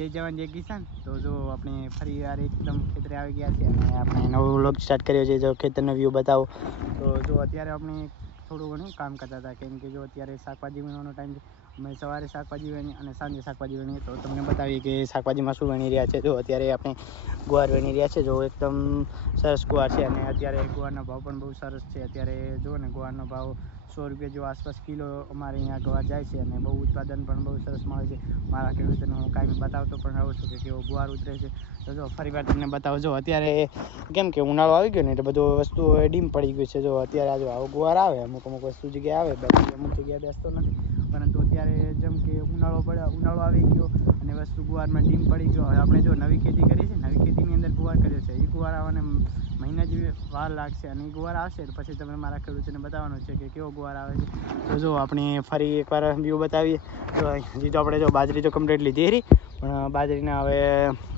જય જવાન જય કિસાન. તો જો આપણે ફરી વાર એકદમ ખેતરે આવી ગયા છે અને આપણે નવો વ્લોગ સ્ટાર્ટ કર્યો છે. જો ખેતરનો વ્યૂ બતાવો તો જો અત્યારે આપણે થોડું ઘણું કામ કરતા હતા, કેમ કે જો અત્યારે શાકભાજી વીણવાનો ટાઈમ છે. અમે સવારે શાકભાજી વીણી અને સાંજે શાકભાજી વીણીએ તો તમને બતાવીએ કે શાકભાજીમાં શું વીણી રહ્યા છે. જો અત્યારે આપણે ગુવાર વીણી રહ્યા છે. જો એકદમ સરસ ગુવાર છે અને અત્યારે ગુવારનો ભાવ પણ બહુ સરસ છે. અત્યારે જો ને ગુવારનો ભાવ 100 રૂપિયા જેવો આસપાસ કિલો અમારે અહીંયા ગુવાર જાય છે અને બહુ ઉત્પાદન પણ બહુ સરસ મળે છે. મારા ખેડૂતોને હું કાંઈ બતાવતો પણ રહું છું કે કેવો ગુવાર ઉતરે છે. તો જો ફરી વાર તમને બતાવો. અત્યારે કેમ કે ઉનાળો આવી ગયો ને એટલે બધું વસ્તુ ડીમ પડી ગયું છે. જો અત્યારે આ જો આવો ગુવાર આવે, અમુક વસ્તુ જગ્યાએ આવે, બાકી અમુક જગ્યાએ બેસતો નથી. પરંતુ અત્યારે જેમ કે ઉનાળો આવી ગયો અને વસ્તુ ગુવારમાં ડીમ પડી ગયો. હવે આપણે જો નવી ખેતી કરી છે, નવી ખેતીની અંદર ગુવાર કર્યો છે. એ ગુવાર આવવાને મહિના જેવી વાર લાગશે અને એ ગુવાર આવશે પછી તમે મારા ખેડૂતોને બતાવવાનું છે કે કેવો ગુવાર આવે છે. તો જો આપણે ફરી એકવાર વ્યૂ બતાવીએ. તો હજી તો આપણે જો બાજરી તો કમ્પ્લીટ લીધી રહી, પણ બાજરીના હવે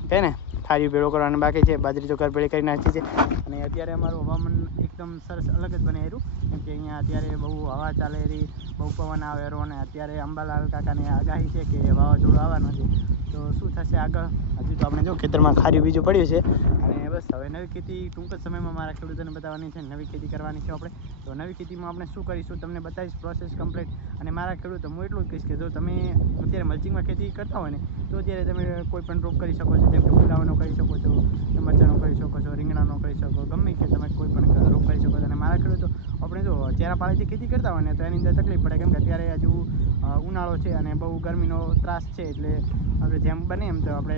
કહે ને ખારી ભેળો કરવાનો બાકી છે. બાજરી તો કરભેળી કરી નાખી છે અને અત્યારે અમારું હવામાન એકદમ સરસ અલગ જ બને રહ્યું, કેમ કે અહીંયા અત્યારે બહુ હવા ચાલે રહી, બહુ પવન આવે રહ્યો અને અત્યારે અંબાલાલ કાકાની આગાહી છે કે વાવાઝોડું આવવાનું છે. તો શું થશે આગળ, હજી તો આપણે જો ખેતરમાં ખારી બીજું પડ્યું છે અને બસ હવે નવી ખેતી ટૂંક જ સમયમાં મારા ખેડૂતોને બતાવવાની છે. નવી ખેતી કરવાની છે આપણે. તો નવી ખેતીમાં આપણે શું કરીશું તમને બતાવીશ પ્રોસેસ કમ્પ્લીટ. અને મારા ખેડૂતો હું એટલું જ કહીશ કે જો તમે અત્યારે મલ્ચિંગમાં ખેતી કરતા હોય ને તો અત્યારે તમે કોઈ પણ રોપ કરી શકો છો, જેમ કે ફુલાવાનો કરી શકો છો, મરચાંનો કરી શકો છો, રીંગણાનો કરી શકો, ગમે કે તમે કોઈ પણ રોપ કરી શકો છો. અને મારા ખેડૂતો આપણે જો ચેરા પાળેથી ખેતી કરતા હોય ને તો એની અંદર તકલીફ પડે, કેમ કે અત્યારે હજુ ઉનાળો છે અને બહુ ગરમીનો ત્રાસ છે. એટલે આપણે જેમ બને એમ તો આપણે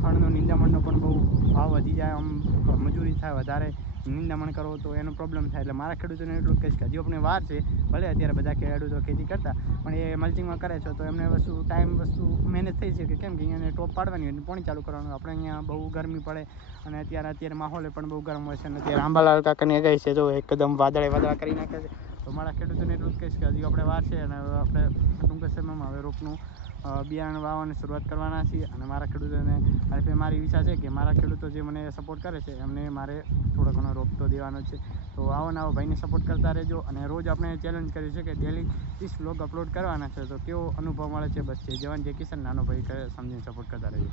ખડનો નિંદામણનો પણ બહુ ભાવ વધી જાય, આમ મજૂરી થાય વધારે, નિંદામણ કરો તો એનો પ્રોબ્લેમ થાય. એટલે મારા ખેડૂતોને એટલું જ કહીશ કે હજી આપણે વાર છે. ભલે અત્યારે બધા ખેડૂતો ખેતી કરતા પણ એ મલ્ચિંગમાં કરે છે તો એમને વસ્તુ મહેનત થઈ છે કે કેમ કે અહીંયાને ટોપ પાડવાની હોય, પાણી ચાલુ કરવાનું. આપણે અહીંયા બહુ ગરમી પડે અને અત્યારે માહોલ પણ બહુ ગરમ હોય છે અને અત્યારે આંબાલાલ કાકાની આગાહી છે તો એકદમ વાદળા કરી નાખ્યા છે. તો મારા ખેડૂતોને એટલું જ કહીશ કે હજી આપણે વાર છે અને આપણે ટૂંક સમયમાં હવે રોપનું બિયારણ વાવવાની શરૂઆત કરવાના છીએ. અને મારા ખેડૂતોને મારી ઈચ્છા છે કે મારા ખેડૂતો જે મને સપોર્ટ કરે છે એમને મારે થોડો ઘણો રોપ તો દેવાનો છે. તો આવો ભાઈને સપોર્ટ કરતા રહેજો. અને રોજ આપણે ચેલેન્જ કર્યું છે કે ડેલી 30 વ્લોગ અપલોડ કરવાના છે. તો કેવો અનુભવ મળે છે, બસ જય જવાન જય કિસાન નાનો ભાઈ સમજીને સપોર્ટ કરતા રહેજો.